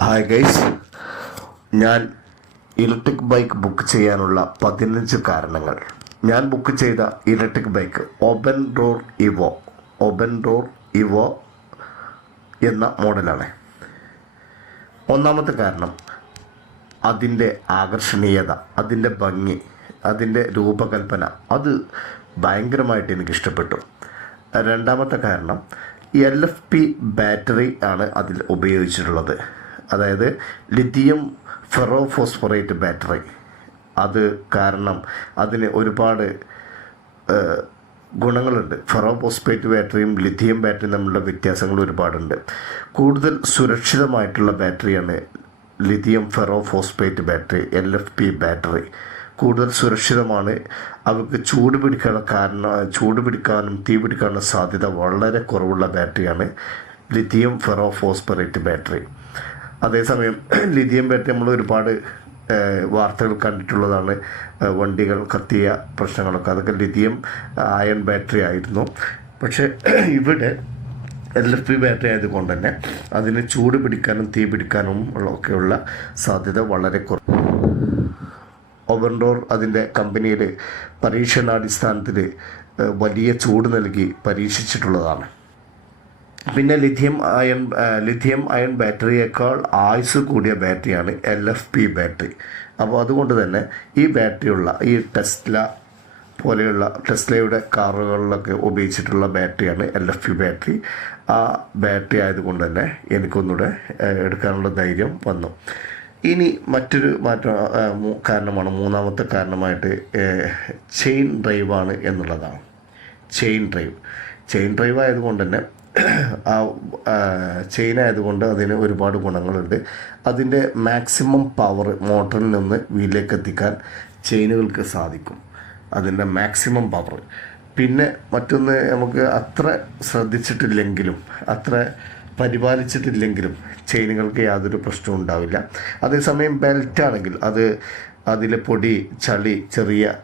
Hi guys, ഞാൻ electric bike book ചെയ്യാനുള്ള 15 കാരണങ്ങൾ. ഞാൻ ബുക്ക് ചെയ്ത electric bike open door Evo എന്ന മോഡലാണ്. ഒന്നാമത്തെ കാരണം അതിൻ്റെ ആകർഷണീയത, അതിൻ്റെ ഭംഗി, അതിൻ്റെ രൂപകൽപ്പന, അത് ഭയങ്കരമായിട്ട് എനിക്കിഷ്ടപ്പെട്ടു. രണ്ടാമത്തെ കാരണം LFP ബാറ്ററി ആണ് അതിൽ ഉപയോഗിച്ചിട്ടുള്ളത്. അതായത് ലിഥിയം ഫെറോഫോസ്ഫറേറ്റ് ബാറ്ററി. അത് കാരണം അതിന് ഒരുപാട് ഗുണങ്ങളുണ്ട്. ഫെറോഫോസ്ഫേറ്റ് ബാറ്ററിയും ലിഥിയം ബാറ്ററിയും തമ്മിലുള്ള വ്യത്യാസങ്ങൾ ഒരുപാടുണ്ട്. കൂടുതൽ സുരക്ഷിതമായിട്ടുള്ള ബാറ്ററിയാണ് lithium ferrophosphate battery, LFP battery. കൂടുതൽ സുരക്ഷിതമാണ്. അവർക്ക് ചൂട് പിടിക്കാനും തീ പിടിക്കാനുള്ള സാധ്യത വളരെ കുറവുള്ള ബാറ്ററിയാണ് ലിഥിയം ഫെറോഫോസ്ഫറേറ്റ് ബാറ്ററി. അതേസമയം ലിഥിയം ബാറ്ററി നമ്മൾ ഒരുപാട് വാർത്തകൾ കണ്ടിട്ടുള്ളതാണ്. വണ്ടികൾ കത്തിയ പ്രശ്നങ്ങളൊക്കെ, അതൊക്കെ ലിഥിയം അയൺ ബാറ്ററി ആയിരുന്നു. പക്ഷേ ഇവിടെ LFP ബാറ്ററി ആയതുകൊണ്ട് തന്നെ അതിന് ചൂട് പിടിക്കാനും തീ പിടിക്കാനും ഒക്കെയുള്ള സാധ്യത വളരെ കുറവ്. ഓപ്പൺ ഡോർ അതിൻ്റെ കമ്പനിയിൽ പരീക്ഷണാടിസ്ഥാനത്തിൽ വലിയ ചൂട് നൽകി പരീക്ഷിച്ചിട്ടുള്ളതാണ്. പിന്നെ ലിഥിയം അയൺ ബാറ്ററിയേക്കാൾ ആയുസ് കൂടിയ ബാറ്ററിയാണ് LFP ബാറ്ററി. അപ്പോൾ അതുകൊണ്ട് തന്നെ ഈ ബാറ്ററിയുള്ള ഈ ടെസ്ലയുടെ കാറുകളിലൊക്കെ ഉപയോഗിച്ചിട്ടുള്ള ബാറ്ററിയാണ് LFP ബാറ്ററി. ആ ബാറ്ററി ആയതുകൊണ്ട് തന്നെ എനിക്കൊന്നുകൂടെ എടുക്കാനുള്ള ധൈര്യം വന്നു. ഇനി മറ്റൊരു കാരണമാണ്, മൂന്നാമത്തെ കാരണമായിട്ട് ചെയിൻ ഡ്രൈവാണ് എന്നുള്ളതാണ്. ചെയിൻ ഡ്രൈവ് ആയതുകൊണ്ട് തന്നെ ചെയിൻ ആയതുകൊണ്ട് അതിന് ഒരുപാട് ഗുണങ്ങളുണ്ട്. അതിൻ്റെ മാക്സിമം പവർ മോട്ടറിൽ നിന്ന് വീലിലേക്ക് എത്തിക്കാൻ ചെയിനുകൾക്ക് സാധിക്കും, അതിൻ്റെ മാക്സിമം പവർ. പിന്നെ മറ്റൊന്ന്, നമുക്ക് അത്ര ശ്രദ്ധിച്ചിട്ടില്ലെങ്കിലും അത്ര പരിപാലിച്ചിട്ടില്ലെങ്കിലും ചെയിനുകൾക്ക് യാതൊരു പ്രശ്നവും ഉണ്ടാവില്ല. അതേസമയം ബെൽറ്റാണെങ്കിൽ അതിലെ പൊടി, ചളി, ചെറിയ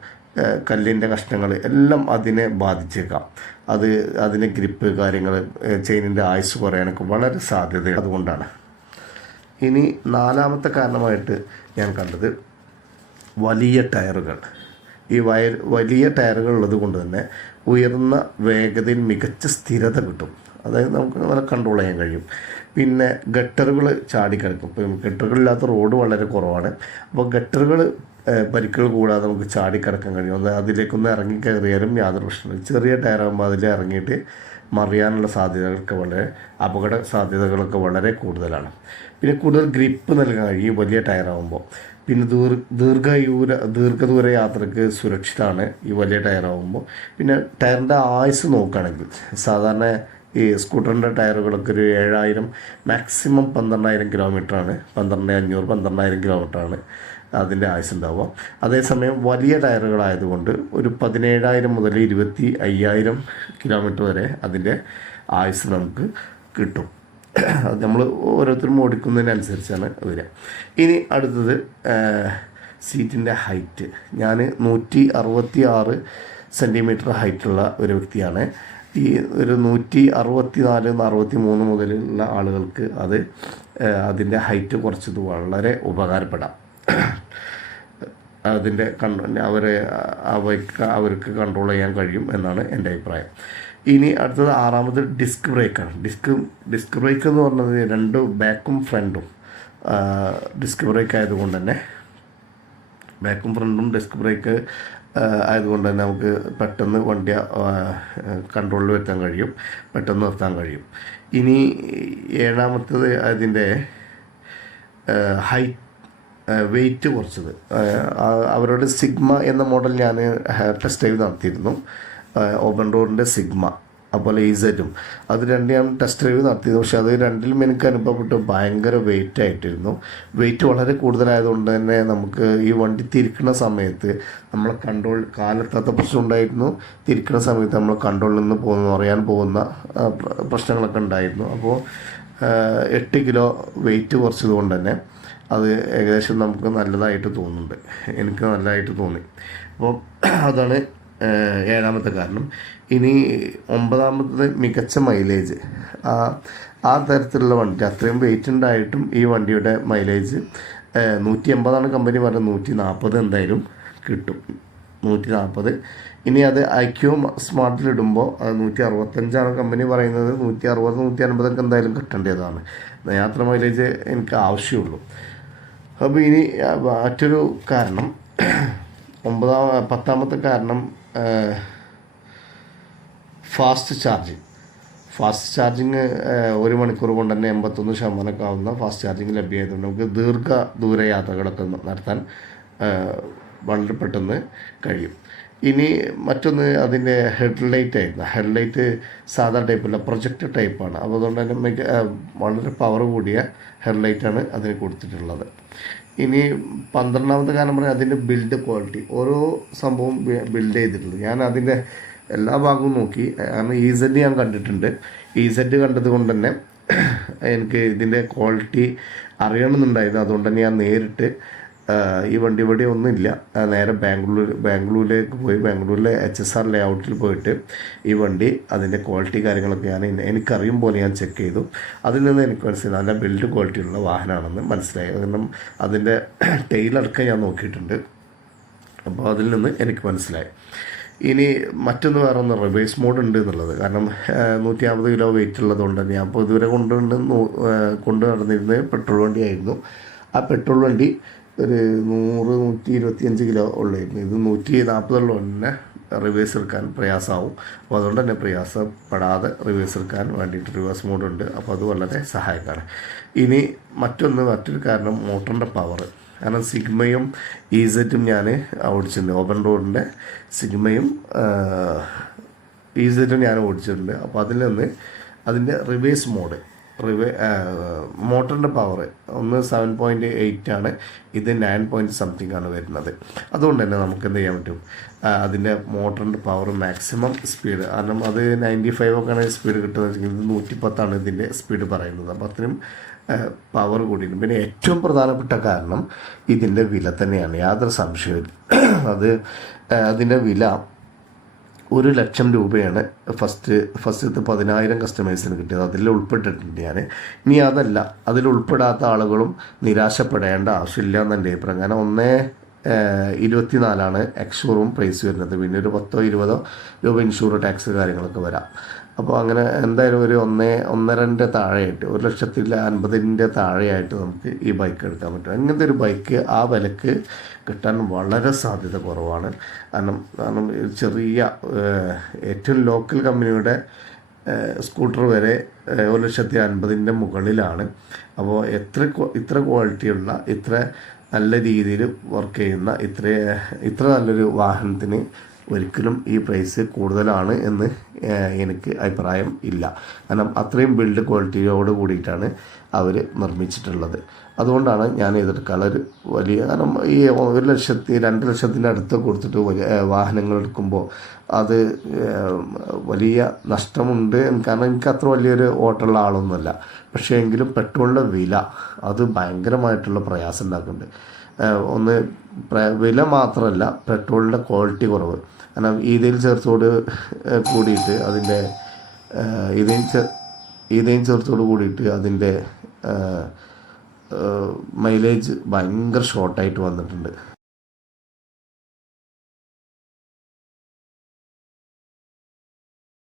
കല്ലിൻ്റെ കഷ്ണങ്ങൾ എല്ലാം അതിനെ ബാധിച്ചേക്കാം. അതിന് ഗ്രിപ്പ് കാര്യങ്ങൾ, ചെയിനിൻ്റെ ആയുസ് കുറയാനൊക്കെ വളരെ സാധ്യത. അതുകൊണ്ടാണ്. ഇനി നാലാമത്തെ കാരണമായിട്ട് ഞാൻ കണ്ടത് വലിയ ടയറുകൾ. ഈ വലിയ ടയറുകൾ ഉള്ളത് കൊണ്ട് തന്നെ ഉയർന്ന വേഗതയിൽ മികച്ച സ്ഥിരത കിട്ടും. അതായത് നമുക്ക് നല്ല കൺട്രോൾ ചെയ്യാൻ കഴിയും. പിന്നെ ഗട്ടറുകൾ ചാടിക്കിടക്കും. ഇപ്പം ഗട്ടറുകളില്ലാത്ത റോഡ് വളരെ കുറവാണ്. അപ്പോൾ ഗട്ടറുകൾ പരിക്കുകൾ കൂടാതെ നമുക്ക് ചാടിക്കിടക്കാൻ കഴിയും. അതിലേക്കൊന്ന് ഇറങ്ങി കയറിയാലും യാതൊരു പ്രശ്നമില്ല. ചെറിയ ടയറാകുമ്പോൾ അതിൽ ഇറങ്ങിയിട്ട് മറിയാനുള്ള അപകട സാധ്യതകളൊക്കെ വളരെ കൂടുതലാണ്. പിന്നെ കൂടുതൽ ഗ്രിപ്പ് നൽകാൻ കഴിയും ഈ വലിയ ടയറാകുമ്പോൾ. പിന്നെ ദീർഘദൂര യാത്രയ്ക്ക് സുരക്ഷിതമാണ് ഈ വലിയ ടയറാകുമ്പോൾ. പിന്നെ ടയറിൻ്റെ ആയുസ് നോക്കുകയാണെങ്കിൽ സാധാരണ ഈ സ്കൂട്ടറിൻ്റെ ടയറുകളൊക്കെ ഒരു 7000, മാക്സിമം 12000 കിലോമീറ്ററാണ്. 12500, 12000 കിലോമീറ്ററാണ് അതിൻ്റെ ആയുസ് ഉണ്ടാവുക. അതേസമയം വലിയ ടയറുകളായതുകൊണ്ട് ഒരു 17000 മുതൽ 25000 കിലോമീറ്റർ വരെ അതിൻ്റെ ആയുസ് നമുക്ക് കിട്ടും. അത് നമ്മൾ ഓരോരുത്തരും ഓടിക്കുന്നതിനനുസരിച്ചാണ് വരിക. ഇനി അടുത്തത് സീറ്റിൻ്റെ ഹൈറ്റ്. ഞാൻ 166 സെൻറ്റിമീറ്റർ ഹൈറ്റുള്ള ഒരു വ്യക്തിയാണ്. ഈ ഒരു 164, 163 മുതലുള്ള ആളുകൾക്ക് അതിൻ്റെ ഹൈറ്റ് കുറച്ചത് വളരെ ഉപകാരപ്പെടാം. അതിൻ്റെ അവർക്ക് കൺട്രോൾ ചെയ്യാൻ കഴിയും എന്നാണ് എൻ്റെ അഭിപ്രായം. ഇനി അടുത്തത് ആറാമത് ഡിസ്ക് ബ്രേക്കാണ്. ഡിസ്ക് ബ്രേക്ക് എന്ന് പറഞ്ഞത് രണ്ട് ബാക്കും ഫ്രണ്ടും ഡിസ്ക് ബ്രേക്ക് ആയതുകൊണ്ട് തന്നെ ഡിസ്ക് ബ്രേക്ക് ആയതുകൊണ്ട് തന്നെ നമുക്ക് പെട്ടെന്ന് വണ്ടി കൺട്രോളിൽ വരുത്താൻ കഴിയും, പെട്ടെന്ന് നിർത്താൻ കഴിയും. ഇനി ഏഴാമത്തത് അതിൻ്റെ വെയിറ്റ് കുറച്ചത്. അവരുടെ സിഗ്മ എന്ന മോഡൽ ഞാൻ ടെസ്റ്റ് ഡ്രൈവ് നടത്തിയിരുന്നു. ഓപ്പൺ ഡോറിൻ്റെ സിഗ്മ, അതുപോലെ ഇസഡും, അത് രണ്ടും ഞാൻ ടെസ്റ്റ് ഡ്രൈവ് നടത്തിയത്. പക്ഷേ അത് രണ്ടിലും എനിക്ക് അനുഭവപ്പെട്ടു ഭയങ്കര വെയിറ്റ് ആയിട്ടിരുന്നു. വെയിറ്റ് വളരെ കൂടുതലായതുകൊണ്ട് തന്നെ നമുക്ക് ഈ വണ്ടി തിരിക്കുന്ന സമയത്ത് നമ്മളെ കാലെത്താത്ത പ്രശ്നം ഉണ്ടായിരുന്നു. തിരിക്കുന്ന സമയത്ത് നമ്മൾ കൺട്രോളിൽ നിന്ന് അറിയാൻ പോകുന്ന പ്രശ്നങ്ങളൊക്കെ ഉണ്ടായിരുന്നു. അപ്പോൾ 8 കിലോ വെയിറ്റ് കുറച്ചത് കൊണ്ട് തന്നെ അത് ഏകദേശം നമുക്ക് നല്ലതായിട്ട് തോന്നുന്നുണ്ട്. എനിക്ക് നല്ലതായിട്ട് തോന്നി. അപ്പോൾ അതാണ് ഏഴാമത്തെ കാരണം. ഇനി ഒമ്പതാമത്തത് മികച്ച മൈലേജ്. ആ തരത്തിലുള്ള വണ്ടി അത്രയും വെയിറ്റ് ഉണ്ടായിട്ടും ഈ വണ്ടിയുടെ മൈലേജ് 180 കമ്പനി പറഞ്ഞത്, 140 എന്തായാലും കിട്ടും. 140. ഇനി അത് IQ സ്മാർട്ടിലിടുമ്പോൾ അത് 165 കമ്പനി പറയുന്നത്. 160 150 എന്തായാലും കിട്ടേണ്ടതാണ്. യാത്ര മൈലേജ് എനിക്ക് ആവശ്യമുള്ളൂ. അപ്പോൾ ഇനി മറ്റൊരു കാരണം, 10ാമത്തെ കാരണം ഫാസ്റ്റ് ചാർജിങ് 1 മണിക്കൂർ കൊണ്ട് തന്നെ 81% ആവുന്ന ഫാസ്റ്റ് ചാർജിങ് ലഭ്യമായതുകൊണ്ട് നമുക്ക് ദൂര യാത്രകളൊക്കെ നടത്താൻ വളരെ പെട്ടെന്ന് കഴിയും. ഇനി മറ്റൊന്ന് അതിൻ്റെ ഹെഡ്ലൈറ്റ് സാധാ ടൈപ്പല്ല, പ്രൊജക്റ്റ് ടൈപ്പാണ്. അപ്പോൾ അതുകൊണ്ട് തന്നെ വളരെ പവർ കൂടിയ ഹെഡ്ലൈറ്റാണ് അതിന് കൊടുത്തിട്ടുള്ളത്. ഇനി 12ാമത്തെ കാരണം പറയാം, അതിൻ്റെ ബിൽഡ് ക്വാളിറ്റി. ഓരോ സംഭവം ബിൽഡ് ചെയ്തിട്ടുള്ളത് ഞാൻ അതിൻ്റെ എല്ലാ ഭാഗവും നോക്കി. കാരണം EZ ഞാൻ കണ്ടിട്ടുണ്ട്. EZ കണ്ടത് കൊണ്ട് തന്നെ എനിക്ക് ഇതിൻ്റെ ക്വാളിറ്റി അറിയണമെന്നുണ്ടായിരുന്നു. അതുകൊണ്ട് തന്നെ ഞാൻ നേരിട്ട് ഈ വണ്ടി ഇവിടെ ഒന്നുമില്ല, നേരെ ബാംഗ്ലൂരിലേക്ക് പോയി ബാംഗ്ലൂരിലെ HSR ലേഔട്ടിൽ പോയിട്ട് ഈ വണ്ടി അതിൻ്റെ ക്വാളിറ്റി കാര്യങ്ങളൊക്കെ എനിക്കറിയും പോലെ ഞാൻ ചെക്ക് ചെയ്തു. അതിൽ നിന്ന് എനിക്ക് മനസ്സിലായി നല്ല ബിൽഡ് ക്വാളിറ്റി ഉള്ള വാഹനമാണെന്ന് മനസ്സിലായി. കാരണം അതിൻ്റെ ടെയിലടക്കം ഞാൻ നോക്കിയിട്ടുണ്ട്. അപ്പോൾ അതിൽ നിന്ന് എനിക്ക് മനസ്സിലായി. ഇനി മറ്റൊന്ന് വേറെ ഒന്ന് റിവേഴ്സ് മോഡ് ഉണ്ട് എന്നുള്ളത്. കാരണം 150 കിലോ വെയിറ്റ് ഉള്ളതുകൊണ്ട് തന്നെ ഞാൻ ഇപ്പോൾ ഇതുവരെ കൊണ്ടു നടന്നിരുന്നത് പെട്രോൾ വണ്ടിയായിരുന്നു. ആ പെട്രോൾ വണ്ടി ഒരു 100-125 കിലോ ഉള്ളായിരുന്നു. ഇത് 140 ഉള്ളത് തന്നെ റിവേഴ്സ് എടുക്കാൻ പ്രയാസമാവും. അപ്പോൾ അതുകൊണ്ട് തന്നെ പ്രയാസപ്പെടാതെ റിവേഴ്സ് എടുക്കാൻ വേണ്ടിയിട്ട് റിവേഴ്സ് മോഡുണ്ട്. അപ്പോൾ അത് വളരെ സഹായകമാണ്. ഇനി മറ്റൊരു കാരണം മോട്ടറിൻ്റെ പവർ. കാരണം സിഗ്മയും EZ-ഉം ഞാൻ ഓടിച്ചിട്ടുണ്ട്. ഓപ്പൺ റോഡിൻ്റെ സിഗ്മയും EZ-ഉം ഞാൻ ഓടിച്ചിട്ടുണ്ട്. അപ്പോൾ അതിൽ നിന്ന് അതിൻ്റെ റിവേഴ്സ് മോഡ് മോട്ടറിൻ്റെ പവർ ഒന്ന് 7.8 ആണ്, ഇത് 9 something ആണ് വരുന്നത്. അതുകൊണ്ട് തന്നെ നമുക്ക് എന്ത് ചെയ്യാൻ പറ്റും, അതിൻ്റെ മോട്ടറിൻ്റെ പവർ മാക്സിമം സ്പീഡ്, കാരണം അത് 95 ഒക്കെയാണ് സ്പീഡ് കിട്ടുന്നത് വെച്ചെങ്കിൽ ഇത് 110 ഇതിൻ്റെ സ്പീഡ് പറയുന്നത്. അപ്പോൾ അത്രയും പവർ കൂടിയിട്ടുണ്ട്. പിന്നെ ഏറ്റവും പ്രധാനപ്പെട്ട കാരണം ഇതിൻ്റെ വില തന്നെയാണ്, യാതൊരു സംശയമില്ല. അതിൻ്റെ വില 1 ലക്ഷം രൂപയാണ് ഫസ്റ്റത്തെ 10,000 കസ്റ്റമേഴ്സിന് കിട്ടിയത്. അതിൽ ഉൾപ്പെട്ടിട്ടുണ്ട് ഞാൻ. ഇനി അതല്ല, അതിൽ ഉൾപ്പെടാത്ത ആളുകളും നിരാശപ്പെടേണ്ട ആവശ്യമില്ല എന്നെൻ്റെ അഭിപ്രായം. കാരണം 1.24 എക്സ്ഷോറൂം പ്രൈസ് വരുന്നത്. പിന്നെ ഒരു 10-20 രൂപ ഇൻഷൂർ ടാക്സ് കാര്യങ്ങളൊക്കെ വരാം. അപ്പോൾ അങ്ങനെ എന്തായാലും ഒരു 1.5 താഴെയായിട്ട് 1,50,000 താഴെയായിട്ട് നമുക്ക് ഈ ബൈക്ക് എടുക്കാൻ പറ്റും. അങ്ങനത്തെ ഒരു ബൈക്ക് ആ വിലക്ക് കിട്ടാൻ വളരെ സാധ്യത കുറവാണ്. കാരണം ചെറിയ ഏറ്റവും ലോക്കൽ കമ്പനിയുടെ സ്കൂട്ടർ വരെ 1,50,000 മുകളിലാണ്. അപ്പോൾ ഇത്ര ക്വാളിറ്റിയുള്ള, ഇത്ര നല്ല രീതിയിൽ വർക്ക് ചെയ്യുന്ന, ഇത്ര നല്ലൊരു വാഹനത്തിന് ഒരിക്കലും ഈ പ്രൈസ് കൂടുതലാണ് എന്ന് എനിക്ക് അഭിപ്രായം ഇല്ല. കാരണം അത്രയും ബിൽഡ് ക്വാളിറ്റിയോട് കൂടിയിട്ടാണ് അവർ നിർമ്മിച്ചിട്ടുള്ളത്. അതുകൊണ്ടാണ് ഞാൻ എതിർക്കാനുള്ള വലിയ, കാരണം ഈ 1,00,000-2 ലക്ഷത്തിൻ്റെ അടുത്ത് കൊടുത്തിട്ട് വാഹനങ്ങൾ എടുക്കുമ്പോൾ അത് വലിയ നഷ്ടമുണ്ട്. കാരണം എനിക്ക് അത്ര വലിയൊരു ഓട്ടമുള്ള ആളൊന്നുമല്ല. പക്ഷേ എങ്കിലും പെട്രോളിൻ്റെ വില അത് ഭയങ്കരമായിട്ടുള്ള പ്രയാസം ഉണ്ടാക്കുന്നുണ്ട്. വില മാത്രമല്ല, പെട്രോളിൻ്റെ ക്വാളിറ്റി കുറവ്. കാരണം ഇതിൽ ചേർത്തോട് കൂടിയിട്ട് അതിൻ്റെ ചേർത്തോട് കൂടിയിട്ട് അതിൻ്റെ മൈലേജ് ഭയങ്കര ഷോർട്ടായിട്ട് വന്നിട്ടുണ്ട്.